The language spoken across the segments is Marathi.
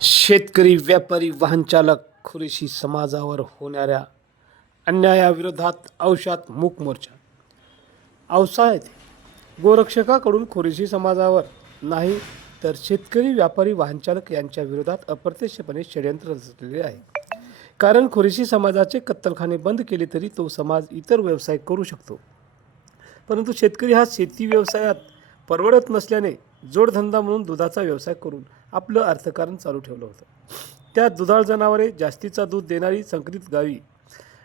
शेतकरी व्यापारी वाहनचालक खुरेशी खुरीशी समाजावर होणाऱ्या अन्यायाविरोधात औषात मूक मोर्चा. औसा येथे गोरक्षकाकडून खुरीशी समाजावर नाही तर शेतकरी व्यापारी वाहनचालक यांच्या विरोधात अप्रत्यक्षपणे षडयंत्र रचलेले आहे. कारण खुरीशी समाजाचे कत्तलखाने बंद केले तरी तो समाज इतर व्यवसाय करू शकतो. परंतु शेतकरी हा शेती व्यवसायात परवडत नसल्याने जोडधंदा म्हणून दुधाचा व्यवसाय करून आपलं अर्थकारण चालू ठेवलं होतं. त्या दुधाळ जनावरे जास्तीचा दूध देणारी संकरित गावी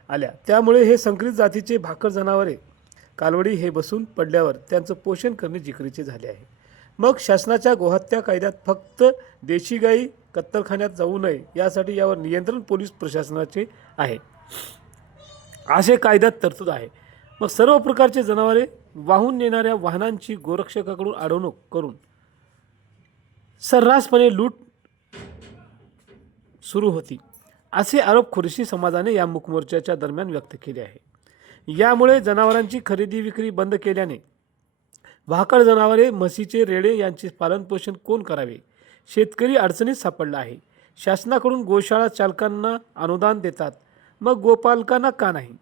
आल्या. त्यामुळे हे संकरित जातीचे भाकर जनावरे कालवडी हे बसून पडल्यावर त्यांचं पोषण करणे जिकरीचे झाले आहे. मग शासनाच्या गोहत्या कायद्यात फक्त देशी गाई कत्तलखान्यात जाऊ नये यासाठी यावर नियंत्रण पोलीस प्रशासनाचे आहे. असे कायद्यात तरतूद आहे. मग सर्व प्रकारचे जनावरे वाहून नेणाऱ्या वाहनांची गोरक्षकाकडून अडवणूक करून सर्रासपणे लूट सुरू होती. असे आरोप खुर्शी समाजाने या मुकमोर्चाच्या दरम्यान व्यक्त केले आहे. यामुळे जनावरांची खरेदी विक्री बंद केल्याने वाकड जनावरे म्हशीचे रेडे यांचे पालनपोषण कोण करावे? शेतकरी अडचणीत सापडला आहे. शासनाकडून गोशाळा चालकांना अनुदान देतात. मग गोपालकांना का नाही?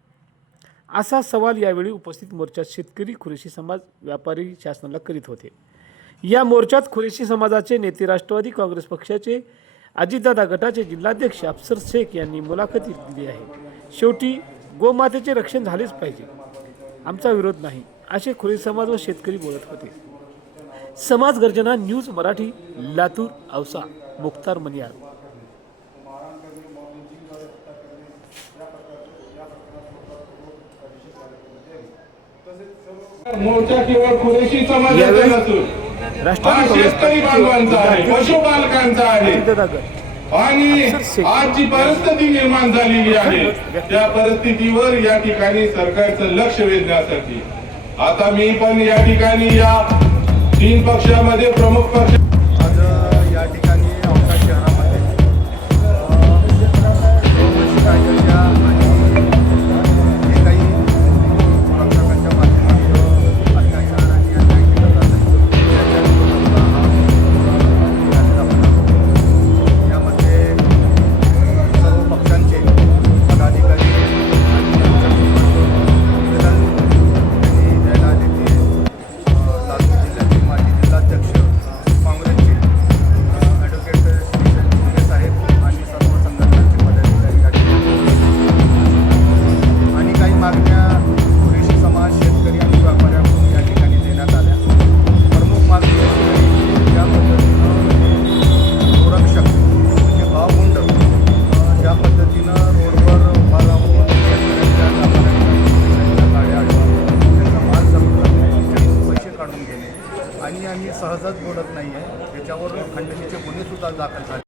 असा सवाल यावेळी उपस्थित मोर्चात शेतकरी खुरेशी समाज व्यापारी शासनाला करीत होते. या मोर्चात खुरेशी समाजाचे नेते राष्ट्रवादी काँग्रेस पक्षाचे अजितदादा गटाचे जिल्हाध्यक्ष अफसर शेख यांनी मुलाखती दिली आहे. शेवटी गोमातेचे रक्षण झालेच पाहिजे. आमचा विरोध नाही असे खुरे समाज व शेतकरी बोलत होते. समाज गर्जना न्यूज मराठी लातूर औसा मुख्तार मनियार शेतकरी बांधवांचा आहे पशुपालकांचा आहे. आणि शेख. आजची परिस्थिती निर्माण झालेली आहे. त्या परिस्थितीवर या ठिकाणी सरकारचं लक्ष वेधण्यासाठी. आता मी पण या ठिकाणी या तीन पक्षामध्ये प्रमुख पक्ष सहजच बोलत नाही आहे त्याच्यावर खंडणीचे गुन्हेसुद्धा दाखल झाले.